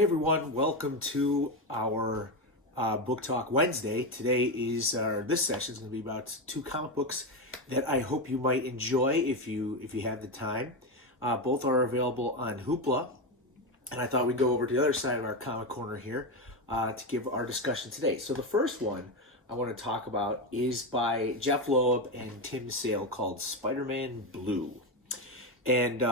Hey everyone, welcome to our Book Talk Wednesday. Today is this session is going to be about two comic books that I hope you might enjoy if you have the time. Both are available on Hoopla, and I thought we'd go over to the other side of our comic corner here to give our discussion today. So the first one I want to talk about is by Jeff Loeb and Tim Sale, called SpiderMan Blue. And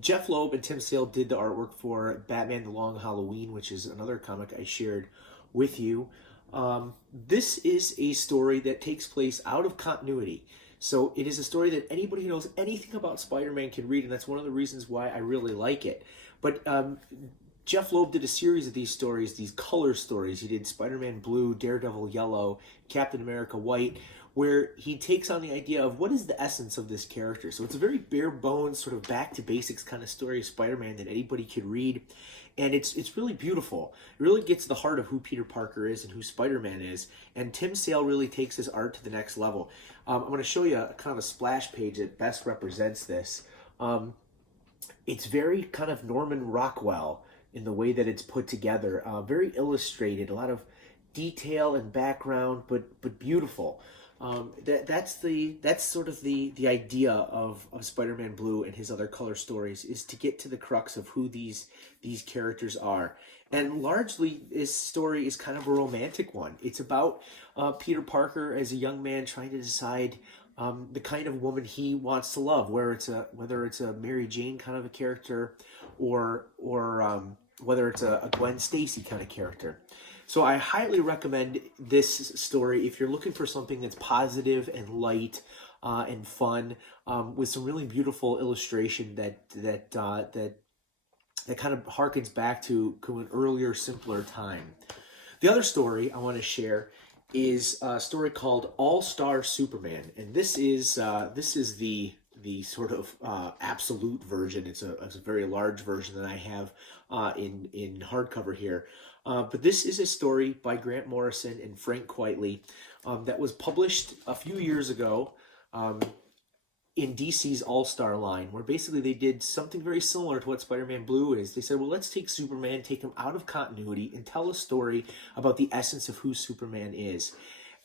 Jeff Loeb and Tim Sale did the artwork for Batman The Long Halloween, which is another comic I shared with you. This is a story that takes place out of continuity. So it is a story that anybody who knows anything about Spider-Man can read, and that's one of the reasons why I really like it. But Jeff Loeb did a series of these stories, these color stories. He did Spider-Man Blue, Daredevil Yellow, Captain America White, where he takes on the idea of what is the essence of this character. So it's a very bare bones, sort of back to basics kind of story of Spider-Man that anybody could read. And it's really beautiful. It really gets to the heart of who Peter Parker is and who Spider-Man is. And Tim Sale really takes his art to the next level. I'm going to show you kind of a splash page that best represents this. It's very kind of Norman Rockwell in the way that it's put together. Very illustrated, a lot of detail and background, but beautiful. That's sort of the idea of Spider-Man Blue and his other color stories, is to get to the crux of who these characters are. And largely, this story is kind of a romantic one. It's about Peter Parker as a young man trying to decide the kind of woman he wants to love, whether it's a Mary Jane kind of a character, or whether it's a Gwen Stacy kind of character. So I highly recommend this story if you're looking for something that's positive and light and fun, with some really beautiful illustration that kind of harkens back to an earlier, simpler time. The other story I want to share is a story called All-Star Superman, and this is the sort of absolute version. It's a very large version that I have in hardcover here. But this is a story by Grant Morrison and Frank Quitely that was published a few years ago in DC's All-Star line, where basically they did something very similar to what Spider-Man Blue is. They said, well, let's take Superman, take him out of continuity, and tell a story about the essence of who Superman is.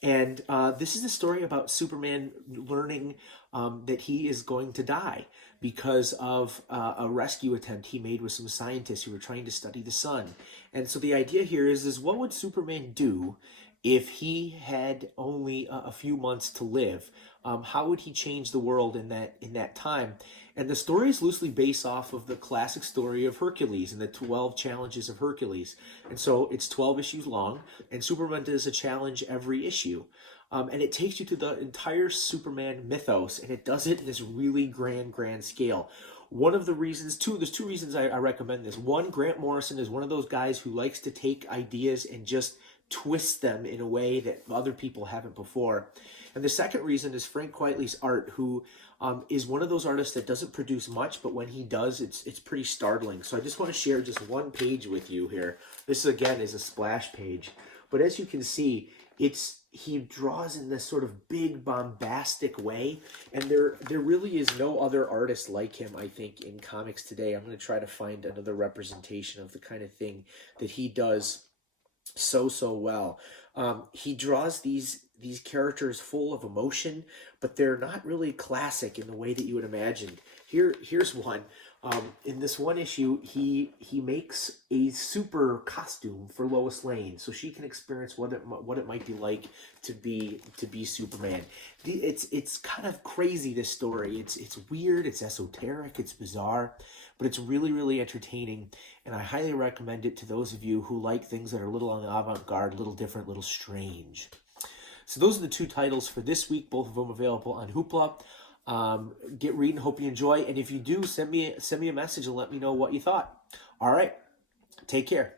And this is a story about Superman learning that he is going to die because of a rescue attempt he made with some scientists who were trying to study the sun. And so the idea here is what would Superman do if he had only a few months to live? How would he change the world in that time? And the story is loosely based off of the classic story of Hercules and the 12 challenges of Hercules. And so it's 12 issues long, and Superman does a challenge every issue. And it takes you to the entire Superman mythos, and it does it in this really grand scale. One of the reasons, there's two reasons I recommend this. One, Grant Morrison is one of those guys who likes to take ideas and just twist them in a way that other people haven't before. And the second reason is Frank Quitely's art, who is one of those artists that doesn't produce much, but when he does, it's pretty startling. So I just want to share just one page with you here. This, again, is a splash page. But as you can see, he draws in this sort of big, bombastic way, and there really is no other artist like him, I think, in comics today. I'm going to try to find another representation of the kind of thing that he does so well. He draws these characters full of emotion, but they're not really classic in the way that you would imagine. Here's one. In this one issue, he makes a super costume for Lois Lane, so she can experience what it might be like to be Superman. It's kind of crazy, this story. It's weird, it's esoteric, it's bizarre, but it's really entertaining, and I highly recommend it to those of you who like things that are a little on the avant-garde, a little different, a little strange. So those are the two titles for this week, both of them available on Hoopla. Get reading, hope you enjoy, and if you do, send me a message and let me know what you thought. All right, take care.